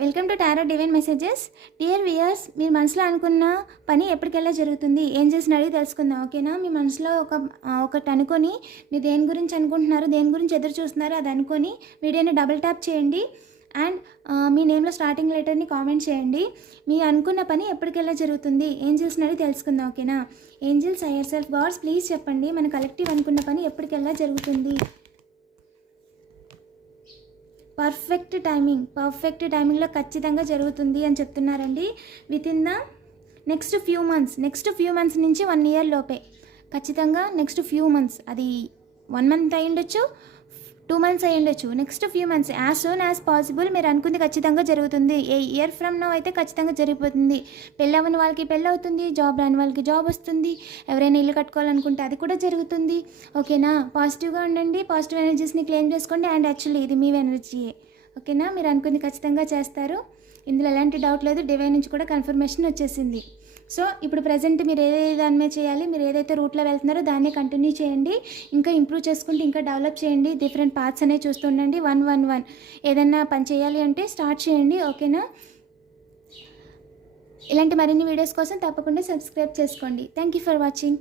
Welcome to tarot divine messages. Dear viewers, మీరు మనసులో అనుకున్న పని ఎప్పటికెల్లా జరుగుతుంది. ఏం చేసిన అడిగి తెలుసుకుందాం, ఓకేనా? మీ మనసులో ఒకటి అనుకొని మీరు దేని గురించి అనుకుంటున్నారు, దేని గురించి ఎదురు చూస్తున్నారు అది అనుకొని వీడియోని డబుల్ ట్యాప్ చేయండి. అండ్ మీ నేమ్లో స్టార్టింగ్ లెటర్ని కామెంట్ చేయండి. మీ అనుకున్న పని ఎప్పటికెల్లా జరుగుతుంది, ఏం చేసిన అడిగి తెలుసుకుందాం, ఓకేనా? Angels, higher self, gods, please చెప్పండి మన కలెక్టివ్ అనుకున్న పని ఎప్పటికెల్లా జరుగుతుంది. పర్ఫెక్ట్ టైమింగ్లో ఖచ్చితంగా జరుగుతుంది అని చెప్తున్నారండి. With in the next few months నుంచి 1 year లోపే ఖచ్చితంగా. నెక్స్ట్ ఫ్యూ మంత్స్, అది 1 month అయి ఉండొచ్చు, 2 months అయి ఉండొచ్చు. Next few months, as soon as possible మీరు అనుకుంది ఖచ్చితంగా జరుగుతుంది. ఏ ఇయర్ ఫ్రమ్ నౌ అయితే ఖచ్చితంగా జరిగిపోతుంది. పెళ్ళి అవ్వని వాళ్ళకి పెళ్ళి అవుతుంది, జాబ్ రాని వాళ్ళకి జాబ్ వస్తుంది, ఎవరైనా ఇల్లు కట్టుకోవాలనుకుంటే అది కూడా జరుగుతుంది, ఓకేనా? పాజిటివ్గా ఉండండి, పాజిటివ్ ఎనర్జీస్ని క్లెయిమ్ చేసుకోండి. అండ్ యాక్చువల్లీ ఇది మీ ఎనర్జీయే, ఓకేనా? మీరు అనుకుంది ఖచ్చితంగా చేస్తారు, ఇందులో ఎలాంటి డౌట్ లేదు. డివైన్ నుంచి కూడా కన్ఫర్మేషన్ వచ్చేసింది. సో ఇప్పుడు ప్రజెంట్ మీరు ఏదైతే దాని మీద చేయాలి, మీరు ఏదైతే రూట్లో వెళ్తున్నారో దాన్నే కంటిన్యూ చేయండి. ఇంకా ఇంప్రూవ్ చేసుకుంటే ఇంకా డెవలప్ చేయండి. డిఫరెంట్ పార్ట్స్ అనేవి చూస్తుండండి. 1 ఏదైనా పని చేయాలి అంటే స్టార్ట్ చేయండి, ఓకేనా? ఇలాంటి మరిన్ని వీడియోస్ కోసం తప్పకుండా సబ్స్క్రైబ్ చేసుకోండి. Thank you for watching.